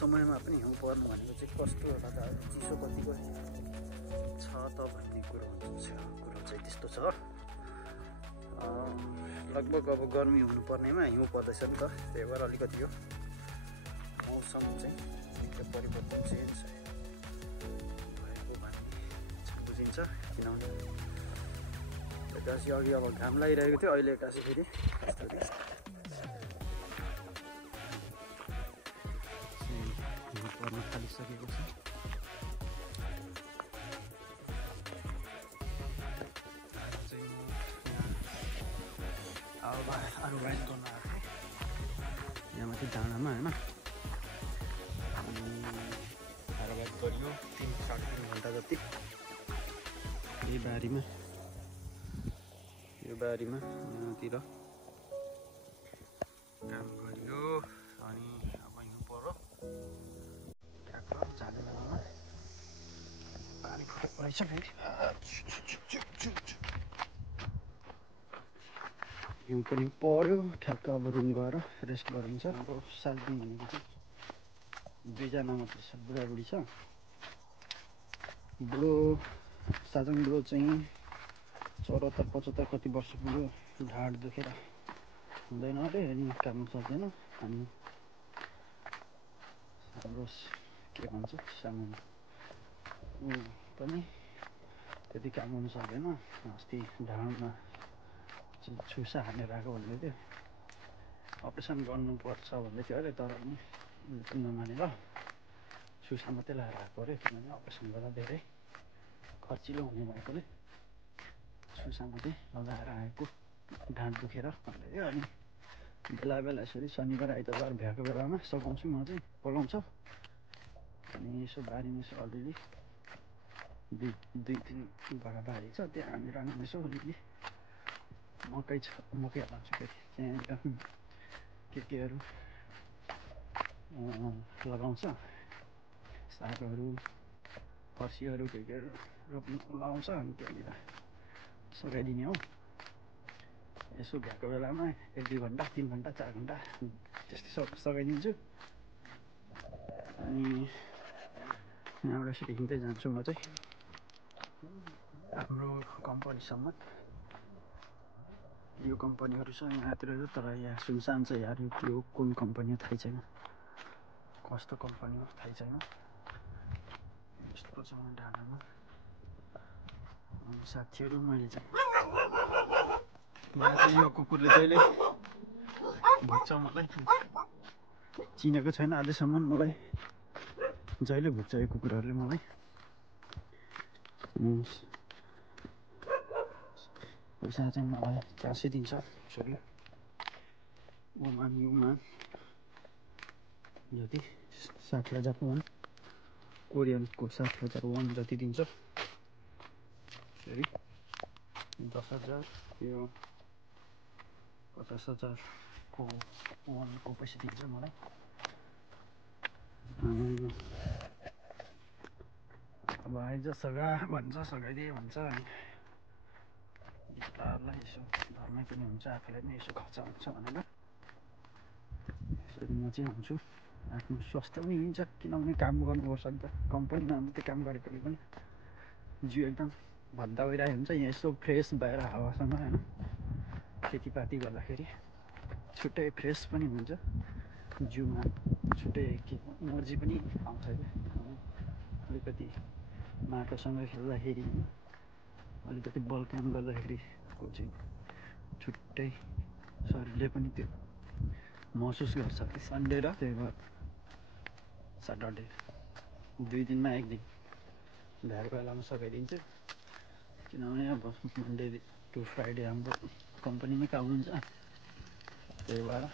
समयमा पनि हिउँ पर्नु भनेको चाहिँ कस्तो होला त चिसो कतिको छ त भन्ने कुरो चाहिँ त्यस्तो छ। लगभग अब गर्मी हुनुपर्नेमा हिउँ पर्दैछ नि त, त्यही भएर अलिकति यो मौसम चाहिँ निकै परिवर्तन चेन्ज भएको भन्ने बुझिन्छ। किनभने एक्कासी अघि अब घाम लागिरहेको थियो, अहिले एक्कासी फेरि हिउँ पर्न थालिसकेको छ। अब अरू राइड गर्न आएको थिएँ यहाँ माथि डाँडामा होइन। अनि राइड गरियो 3-3.5 घन्टा जति यो बारीमा यहाँतिर काम गरियो। अनि अब हिउँ पऱ्यो, ट्याक्क जाने बेलामा पानी फुटेको रहेछ फेरि। हिउँ पनि पऱ्यो, ठ्याक्क अब रुम गएर रेस्ट गरिन्छ। अब साथी भनेको चाहिँ 2जना मात्रै छ, बुढाबुढी छ। बुढो साजङ बुढो चाहिँ 74-75 कति वर्ष पुग्यो, ढाड दुखेर हुँदैन अरे, अनि काम सक्दैन। अनि हाम्रो के भन्छ सानो ऊ पनि त्यति काम गर्नु सक्दैन। अस्ति ढाडमा छुसा हानेर आएको भन्दै थियो, अपरेसन गर्नुपर्छ भन्दै थियो अरे, तर पनि नमानेर छुसा मात्रै लगाएर आएको अरे। किनभने अपरेसन गर्दा धेरै खर्चिलो हुने भएकोले छुसा मात्रै लगाएर आएको, ढाड दुखेर भन्दै थियो। अनि बेला यसरी शनिबार आइतबार भ्याएको बेलामा सघाउँछु म चाहिँ, बोलाउँछ। अनि यसो बारीमा यसो अलिअलि 2-3 बडा बारी छ, त्यहाँनिर यसो अलिअलि मकै हाल्छु। फेरि त्यहाँनिर केहरू लगाउँछ, सागहरू फर्सीहरू केहरू रोप्नु लगाउँछ। अनि त्यहाँनिर सघाइदिने हो। यसो भ्याएको बेलामा 1-2 घन्टा 3 घन्टा 4 घन्टा त्यस्तै सघाइदिन्छु। अनि यहाँबाट यसरी हिँड्दै जान्छु म चाहिँ हाम्रो कम्पनीसम्म। यो कम्पनीहरू छ यहाँतिर, तर यहाँ सुनसान छ यार। यो कुन कम्पनी हो थाहै छैन, कस्तो कम्पनी हो थाहै छैन। यस्तो छ डाँडामा साथीहरू। मैले चाहिँ यो कुकुरले जहिले भुक्छ मलाई, चिनेको छैन अझैसम्म मलाई, जहिले भुक्छ यो कुकुरहरूले मलाई। पैसा चाहिँ मलाई 400 दिन्छ छोरी, उमान जति 60,000 वान, कोरियनको 60,000 वान जति दिन्छ। फेरि 10,000 यो 50,000 को वानको पैसा दिन्छ मलाई। अब आइज सघा भन्छ, सघाइदिए भन्छ। अनि बिस्तारलाई यसो घरमै पनि हुन्छ, आफूलाई पनि यसो खर्च हुन्छ भनेर यसरी म चाहिँ हुन्छु। आफ्नो स्वास्थ्य पनि लिन्छ, किनभने काम गर्नुपर्छ नि त। कम्पनीमा मात्रै काम गरेकोले पनि जिउ एकदम भद्दा भइरहेको हुन्छ। यहाँ यसो फ्रेस बाहिर हावासँग होइन, खेतीपाती गर्दाखेरि छुट्टै फ्रेस पनि हुन्छ जिउमा, छुट्टै एनर्जी पनि आउँछ क्या। अलिकति माटोसँग खेल्दाखेरि, अलिकति बल काम गर्दाखेरिको चाहिँ छुट्टै शरीरले पनि त्यो महसुस गर्छ कि। सन्डे र त्यही भएर सटरडे 2 दिनमा 1 दिन भ्याएको बेलामा सघाइदिन्छु। किनभने अब मन्डे टु फ्राइडे हाम्रो कम्पनीमै काम हुन्छ, त्यही भएर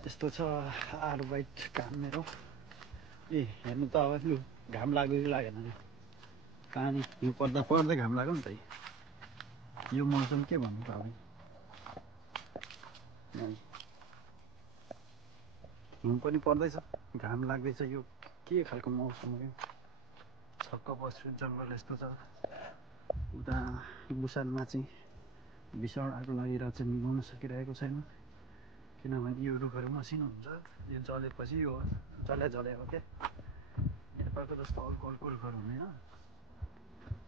त्यस्तो छ आर्बाइट काम मेरो। हेर्नु त अब लु घाम लाग्यो कि लागेन, पानी हिउँ पर्दै घाम लाग्यो नि त। यो मौसम के भन्नु त अब, हिउँ पनि पर्दैछ, घाम लाग्दैछ। यो के खालको मौसम हो यो? छक्क बस्छु। जङ्गल यस्तो छ, उता मुसानमा चाहिँ भीषण आगो लागेर चाहिँ निभाउन सकिरहेको छैन। किनभने यो रुखहरू मसिनो हुन्छ, यो जलेपछि यो जल्या हो क्या। नेपालको जस्तो अर्को रुखहरू हुँदैन,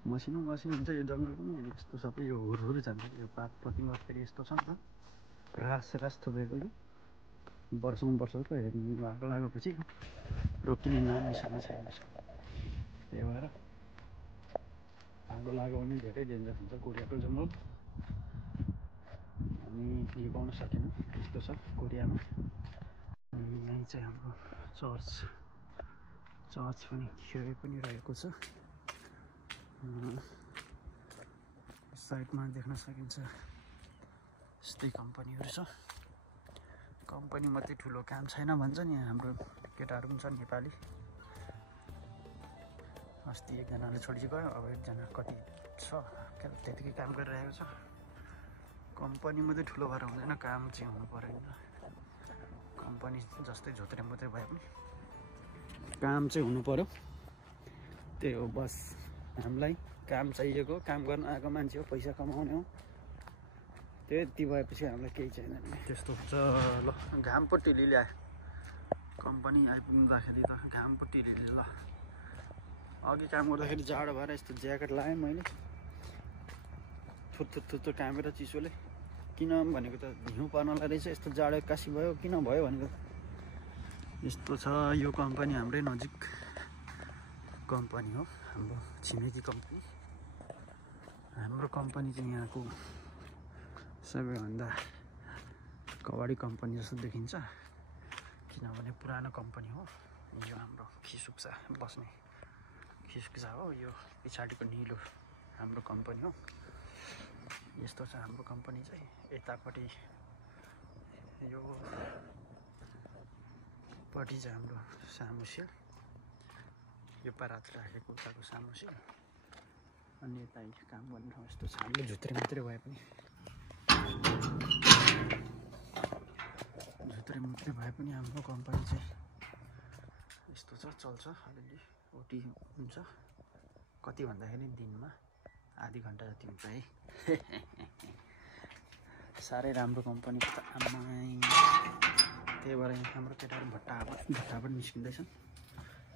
मसिनो हुन्छ। यो जङ्गल पनि यस्तो सबै यो हुरहुर जान्छ। यो पातपतिमा फेरि यस्तो छ नि त, घाँस थुपेको कि वर्षको हेर्नु आगो लागेपछि रोकिने नाम निशाना छैन। त्यही भएर आगो लाग्यो भने धेरै डेन्जर हुन्छ कोरियाको जङ्गल। हामी हिँड्न सकेन, यस्तो छ कोरियामा। यहीँ चाहिँ हाम्रो चर्च पनि छेउै पनि रहेको छ। साइडमा देख्न सकिन्छ यस्तै कम्पनीहरू छ। कम्पनी मात्रै ठुलो काम छैन भन्छ नि हाम्रो केटाहरू पनि छ नेपाली। अस्ति एकजनाले छोडिगयो, अब एकजना कति छ त्यतिकै काम गरिरहेको छ। कम्पनी मात्रै ठुलो भएर हुँदैन, काम चाहिँ हुनु पऱ्यो। कम्पनी जस्तै झोत्रे मोत्रे भए पनि काम चाहिँ हुनु पऱ्यो। त्यही हो बस, हामीलाई काम चाहिएको, काम गर्न आएको मान्छे हो, पैसा कमाउने हो। त्यति भएपछि हामीलाई केही चाहिँदैन। त्यस्तो हुन्छ। ल घाम पो टिलिले आयो, कम्पनी आइपुग्दाखेरि त घाम पो टिलिले। ल अघि काम गर्दाखेरि जाडो भएर यस्तो ज्याकेट लगाएँ मैले, थुत्थुत्थुत्थु कामेर चिसोले। किन भनेको त हिउँ पर्नलाई रहेछ, यस्तो जाडो एक्कासी भयो, किन भयो भनेको यस्तो छ। यो कम्पनी हाम्रै नजिक कम्पनी हो, हाम्रो छिमेकी कम्पनी। हाम्रो कम्पनी चाहिँ यहाँको सबैभन्दा कबाडी कम्पनी जस्तो देखिन्छ, किनभने पुरानो कम्पनी हो। यो हाम्रो खिसुक्सा बस्ने खिसुक्सा हो। यो पछाडिको निलो हाम्रो कम्पनी हो। यस्तो छ हाम्रो कम्पनी चाहिँ। यतापट्टि यो पट्टि चाहिँ हाम्रो सामुसिल, यो पारातिर राखेको उताको सामुसिल। अनि यता काम गर्ने ठाउँ यस्तो छ। हामीले झुत्रे मात्रै भए पनि हाम्रो कम्पनी चाहिँ यस्तो छ, चल्छ अलिअलि। ओटी हुन्छ कति भन्दाखेरि दिनमा आधी घन्टा जति हुन्छ है। साह्रै राम्रो कम्पनी त आमाई। त्यही भएर हाम्रो केटाहरू भट्टा पनि निस्किँदैछन्।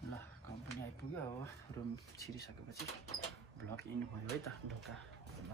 ल कम्पनी आइपुग्यो, अब रुम छिरिसकेपछि भ्लग इन्ड भयो है त ढोका। ल